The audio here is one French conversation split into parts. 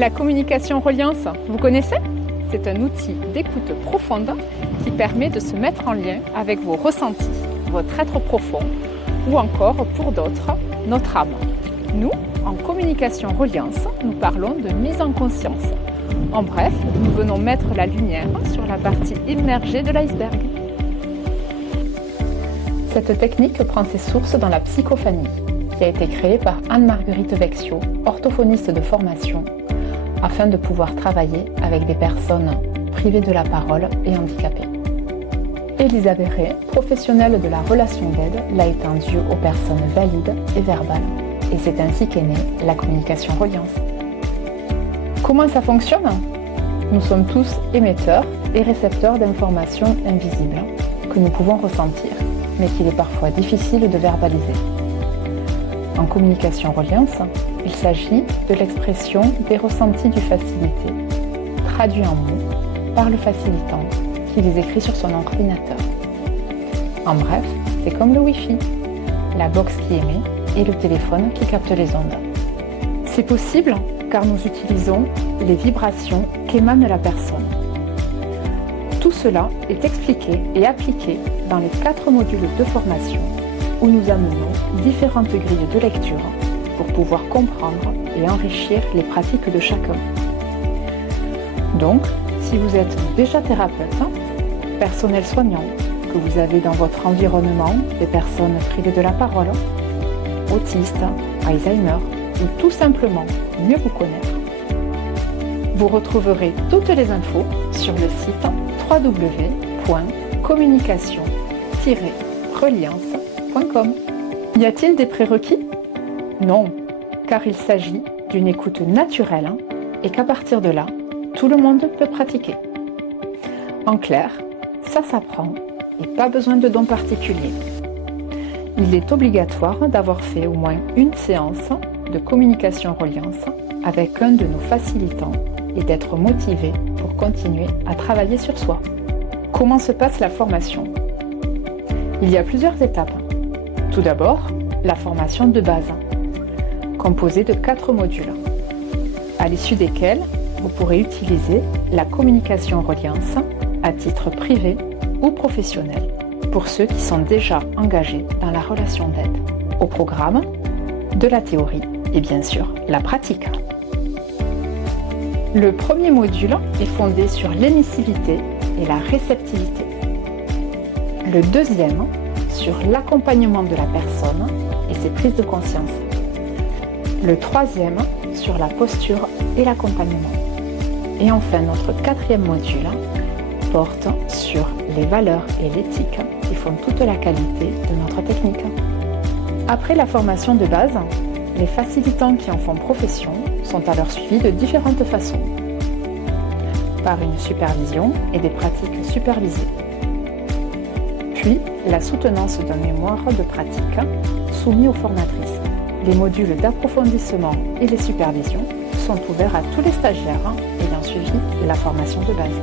La communication reliance, vous connaissez? C'est un outil d'écoute profonde qui permet de se mettre en lien avec vos ressentis, votre être profond ou encore, pour d'autres, notre âme. Nous, en communication reliance, nous parlons de mise en conscience. En bref, nous venons mettre la lumière sur la partie immergée de l'iceberg. Cette technique prend ses sources dans la psychophanie, qui a été créée par Anne-Marguerite Vexio, orthophoniste de formation, afin de pouvoir travailler avec des personnes privées de la parole et handicapées. Élisa Béret, professionnelle de la relation d'aide, l'a étendue aux personnes valides et verbales. Et c'est ainsi qu'est née la communication reliance. Comment ça fonctionne? Nous sommes tous émetteurs et récepteurs d'informations invisibles que nous pouvons ressentir, mais qu'il est parfois difficile de verbaliser. En communication reliance, il s'agit de l'expression des ressentis du facilité, traduits en mots par le facilitant qui les écrit sur son ordinateur. En bref, c'est comme le Wi-Fi, la box qui émet et le téléphone qui capte les ondes. C'est possible car nous utilisons les vibrations qu'émane la personne. Tout cela est expliqué et appliqué dans les 4 modules de formation où nous amenons différentes grilles de lecture pour pouvoir comprendre et enrichir les pratiques de chacun. Donc, si vous êtes déjà thérapeute, personnel soignant, que vous avez dans votre environnement des personnes privées de la parole, autistes, Alzheimer, ou tout simplement mieux vous connaître, vous retrouverez toutes les infos sur le site www.communication-reliance.com. Y a-t-il des prérequis? Non, car il s'agit d'une écoute naturelle et qu'à partir de là, tout le monde peut pratiquer. En clair, ça s'apprend et pas besoin de dons particuliers. Il est obligatoire d'avoir fait au moins une séance de communication reliance avec un de nos facilitants et d'être motivé pour continuer à travailler sur soi. Comment se passe la formation? Il y a plusieurs étapes. Tout d'abord, la formation de base, composée de 4 modules, à l'issue desquels vous pourrez utiliser la communication reliance à titre privé ou professionnel pour ceux qui sont déjà engagés dans la relation d'aide. Au programme, de la théorie et bien sûr la pratique. Le premier module est fondé sur l'émissivité et la réceptivité. Le deuxième sur l'accompagnement de la personne et ses prises de conscience. Le troisième sur la posture et l'accompagnement. Et enfin, notre 4e module porte sur les valeurs et l'éthique qui font toute la qualité de notre technique. Après la formation de base, les facilitants qui en font profession sont alors suivis de différentes façons. Par une supervision et des pratiques supervisées. Puis, la soutenance d'un mémoire de pratique soumis aux formatrices. Les modules d'approfondissement et les supervisions sont ouverts à tous les stagiaires ayant suivi la formation de base.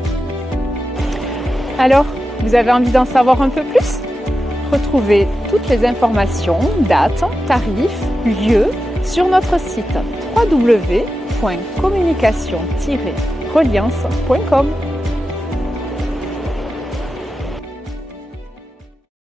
Alors, vous avez envie d'en savoir un peu plus? Retrouvez toutes les informations, dates, tarifs, lieux sur notre site www.communication-reliance.com.